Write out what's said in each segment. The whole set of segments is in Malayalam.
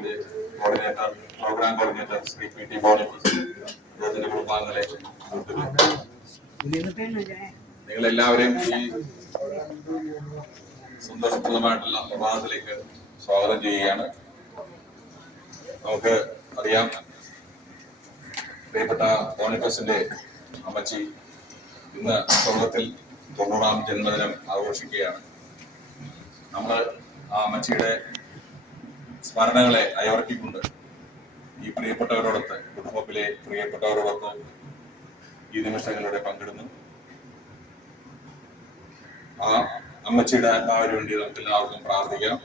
യുടെ coordinator, programme coordinator Shri PT Boniface, അദ്ദേഹത്തിന്റെ കുടുംബാംഗങ്ങളെ, നിങ്ങളെല്ലാവരെയും ഈ സന്തോഷപ്രദമായിട്ടുള്ള പ്രഭാതത്തിലേക്ക് സ്വാഗതം ചെയ്യുകയാണ്. നമുക്ക് അറിയാം, പ്രിയപ്പെട്ട ബോണിഫസിന്റെ അമ്മച്ചി ഇന്ന് സ്വർഗത്തിൽ 90-ാം ജന്മദിനം ആഘോഷിക്കുകയാണ്. നമ്മൾ ആ അമ്മച്ചിയുടെ സ്മരണകളെ അയവർത്തിക്കൊണ്ട് ഈ പ്രിയപ്പെട്ടവരോടൊത്ത്, കുടുംബത്തിലെ പ്രിയപ്പെട്ടവരോടൊത്ത് ഈ നിമിഷങ്ങളിലൂടെ പങ്കിടുന്നു. ആ അമ്മച്ചിയുടെ ആത്മാവിന് വേണ്ടി നമുക്ക് എല്ലാവർക്കും പ്രാർത്ഥിക്കാം.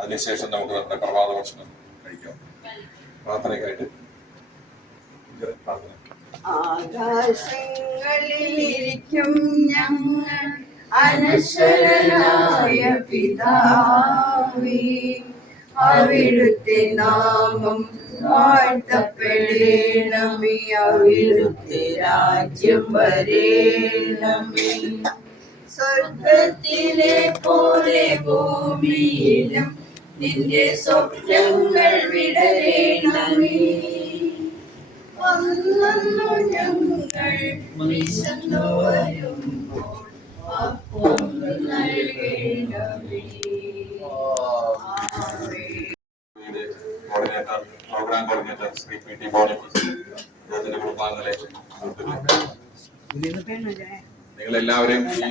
അതിനുശേഷം നമുക്ക് നമ്മുടെ പ്രഭാത ഭക്ഷണം കഴിക്കാം. പ്രാർത്ഥനയ്ക്കായിട്ട് പ്രാർത്ഥന. ആകാശങ്ങളിലിരിക്കും ഞങ്ങൾ അനശ്വരനായ പിതാവേ, അവിടുത്തെ നാമം വാഴ്ത്തപ്പെടണമേ, അവിടുത്തെ രാജ്യം വരേണമേ, സ്വർഗത്തിലെ പോലെ ഭൂമിയിലും നിന്റെ സ്വപ്നങ്ങൾ വിടരേണമേ. വന്നു ഞങ്ങൾ വിശന്നു വരുമ്പോൾ അപ്പോൾ നൽകേണമേ. Coordinator, programme coordinator Shri PT Boniface, അദ്ദേഹത്തിന്റെ കുടുംബാംഗങ്ങളെ, നിങ്ങളെല്ലാവരെയും ഈ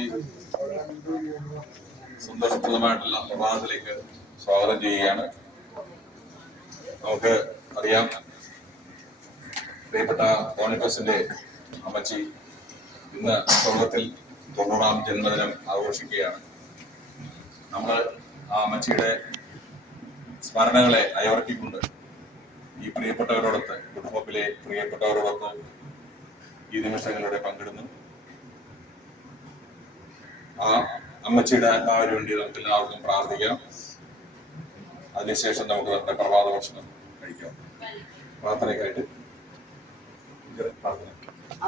സന്തോഷപ്രദമായിട്ടുള്ള പ്രഭാതത്തിലേക്ക് സ്വാഗതം ചെയ്യുകയാണ്. നമുക്ക് അറിയാം, പ്രിയപ്പെട്ട ബോണിഫസിന്റെ അമ്മച്ചി ഇന്ന് സ്വർഗത്തിൽ 90-ാം ജന്മദിനം ആഘോഷിക്കുകയാണ്. നമ്മൾ ആ അമ്മച്ചിയുടെ സ്മരണകളെ അയവർത്തിക്കൊണ്ട് ഈ പ്രിയപ്പെട്ടവരോടൊത്ത്, കുടുംബത്തിലെ പ്രിയപ്പെട്ടവരോടൊത്ത് ഈ നിമിഷങ്ങളിലൂടെ പങ്കിടുന്നു. ആ അമ്മച്ചിയുടെ ആത്മാവിന് വേണ്ടി നമുക്ക് എല്ലാവർക്കും പ്രാർത്ഥിക്കാം. അതിനുശേഷം നമുക്ക് നമ്മുടെ പ്രഭാത ഭക്ഷണം കഴിക്കാം. പ്രാർത്ഥനയ്ക്കായിട്ട് പ്രാർത്ഥന.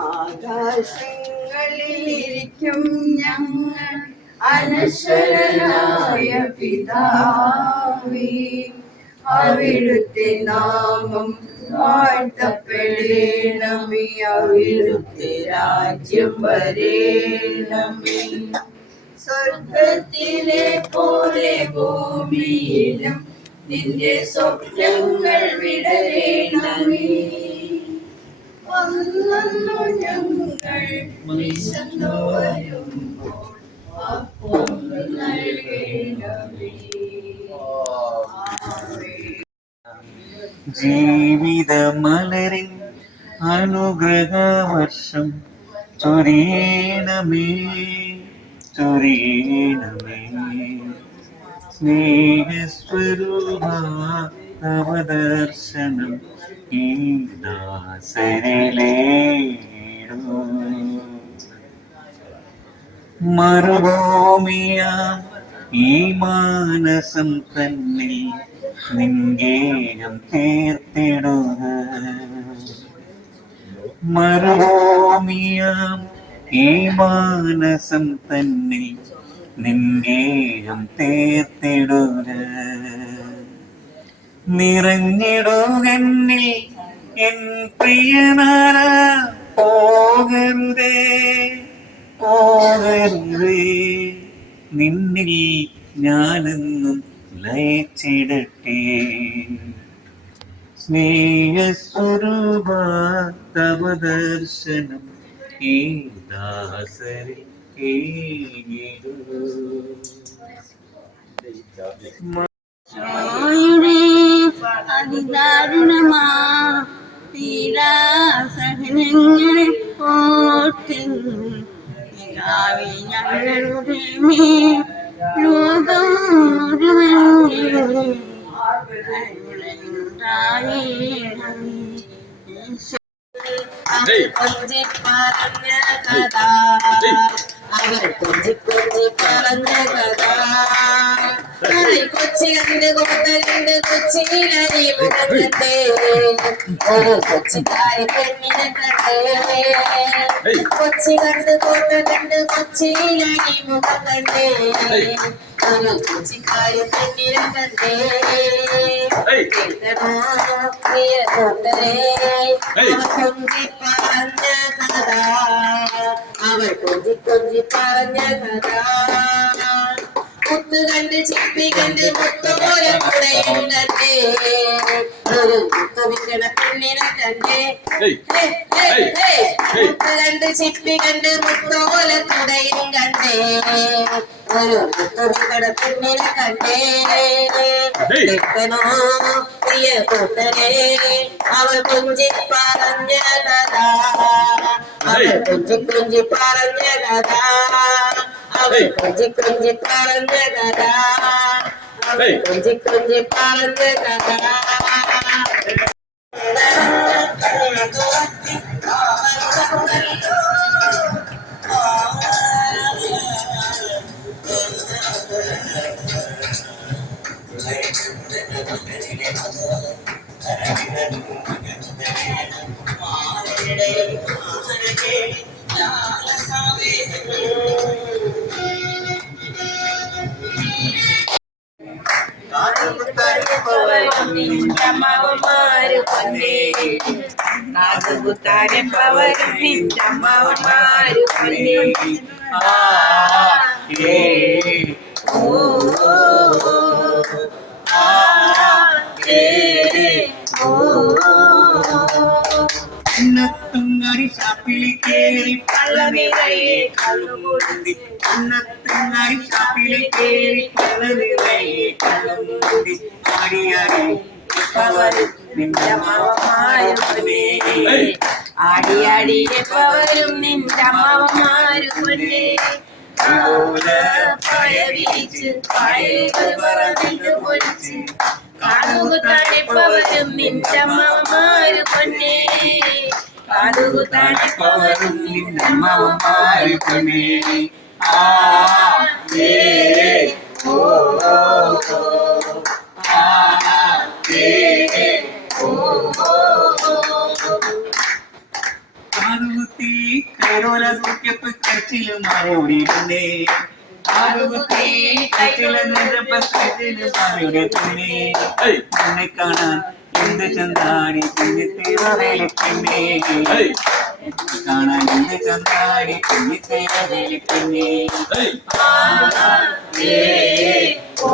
ആകാശങ്ങളിലിരിക്കും ഞങ്ങൾ അനശ്വരനായ പിതാവേ, അവിടുത്തെ നാമം വാഴ്ത്തപ്പെടണമേ, അവിടുത്തെ രാജ്യം വരേണമേ, സ്വർഗത്തിലെ പോലെ ഭൂമിയിലും നിന്റെ സ്വപ്നങ്ങൾ വിടരേണമേ. വന്നു ഞങ്ങൾ വിശന്നു വരുമ്പോൾ അപ്പോൾ നൽകേണമേ. ജീവിതമലരിൻ അനുഗ്രഹവർഷം ചൊരിയണമേ, ചൊരിയണമേ. സ്നേഹസ്വരൂപ തവ ദർശനം ഈ ദാസരിലേടൂ. മരുഭൂമിയാം ഈ മാനസം തന്നിൽ നിൻഗേയം തീർത്തിടുക. മരുഭൂമിയാം ഈ മാനസം തന്നിൽ നിൻഗേയം തീർത്തിടുക. നിറഞ്ഞിടുകന്നിൽ എൻ പ്രിയനാര, പോകരുതേ പോകരുതേ, നിന്നിൽ ഞാനെന്നും ലയിച്ചിടട്ടെ. സ്നേഹസ്വരൂപ തവ ദർശനം ഈ ദാസരിൽ ഏകിടൂ. അതിദാരുണമാ പീഡാസഹനങ്ങളെ ഓർത്തെന്നും ഞങ്ങളുടെ മേൽ ലോകം മുഴുവൻ പറഞ്ഞ കഥ അവർ കൊഞ്ചി കൊഞ്ചി പറഞ്ഞ കഥ കൊച്ചി കണ്ട് കോട്ട കണ്ട് കൊച്ചിയിലരി മുഖം കണ്ടേ ഒരു കൊച്ചിക്കാരി പെണ്ണിനെ കണ്ടേ കൊച്ചി കണ്ട് കോട്ട കണ്ട് കൊച്ചിയിലരി മുഖം കണ്ടേ ഒരു കൊച്ചിക്കാരി പെണ്ണിനെ കണ്ടേ കേൾക്കണോ പ്രിയ കൂട്ടരേ അവർ കൊഞ്ചി പറഞ്ഞ കഥ അവർ കൊഞ്ചി കൊഞ്ചി പറഞ്ഞ കഥ മുത്ത് കണ്ട് ചിപ്പി കണ്ട് മുത്തോല കുടയും കണ്ടേ ഒരു മുത്തുവിക്കണ പെണ്ണിനെ കണ്ടേ മുത്ത് കണ്ട് ചിപ്പി കണ്ട് മുത്തോല കുടയും കണ്ടേ ഒരു മുത്തുവിക്കണ പെണ്ണിനെ കണ്ടേ കേൾക്കണോ പ്രിയ കൂട്ടരേ അവൾ കൊഞ്ചി പറഞ്ഞ കഥ അവൾ കൊഞ്ചി കൊഞ്ചി പറഞ്ഞ കഥ അവൾ കൊഞ്ചി കൊഞ്ചി പറഞ്ഞ കഥ അവൾ കൊഞ്ചി കൊഞ്ചി പറഞ്ഞ കഥ നിന്നമ്മമാര് പൊന്നേ നാഗുത്താരെ പവരും നിന്നമ്മമാര് പൊന്നേ ഉന്നത്തുങ്ങാരി ഷാപ്പിൽ കേറി പള്ള നിറയെ കള്ളുകൂടി ഉന്നത്തുങ്ങാരി ഷാപ്പിൽ കേറി പള്ള നിറയെ കള്ളുകൂടി ആടിയാടി പവരും നിന്നമ്മമാര് പൊന്നേ ആടിയാടിയെ പവരും നിന്നമ്മമാര് പൊന്നേ പഴവീച്ച് പഴയത് പറഞ്ഞിട്ട് പൊളിച്ച് കാതുകുത്താനെ പവരും നിന്നമ്മമാര് പൊന്നേ കാതുകുത്താനെ പവരും നിന്നമ്മമാര് പൊന്നേ കാതുകുത്തി കരോല കുത്തിയപ്പ് കച്ചില് മാറിയോടിയിരുന്നേ കാതുകുത്തി കച്ചില് നിന്നപ്പ കച്ചില് മാറിയോടിയിരുന്നേ എന്നെ കാണാൻ എന്ത് ചന്താടി പിന്നെ തീരവേലിപ്പിന്നേ കാണാൻ എന്ത് ചന്താടി പിന്നെ തീരവേലിപ്പിന്നേ ഓ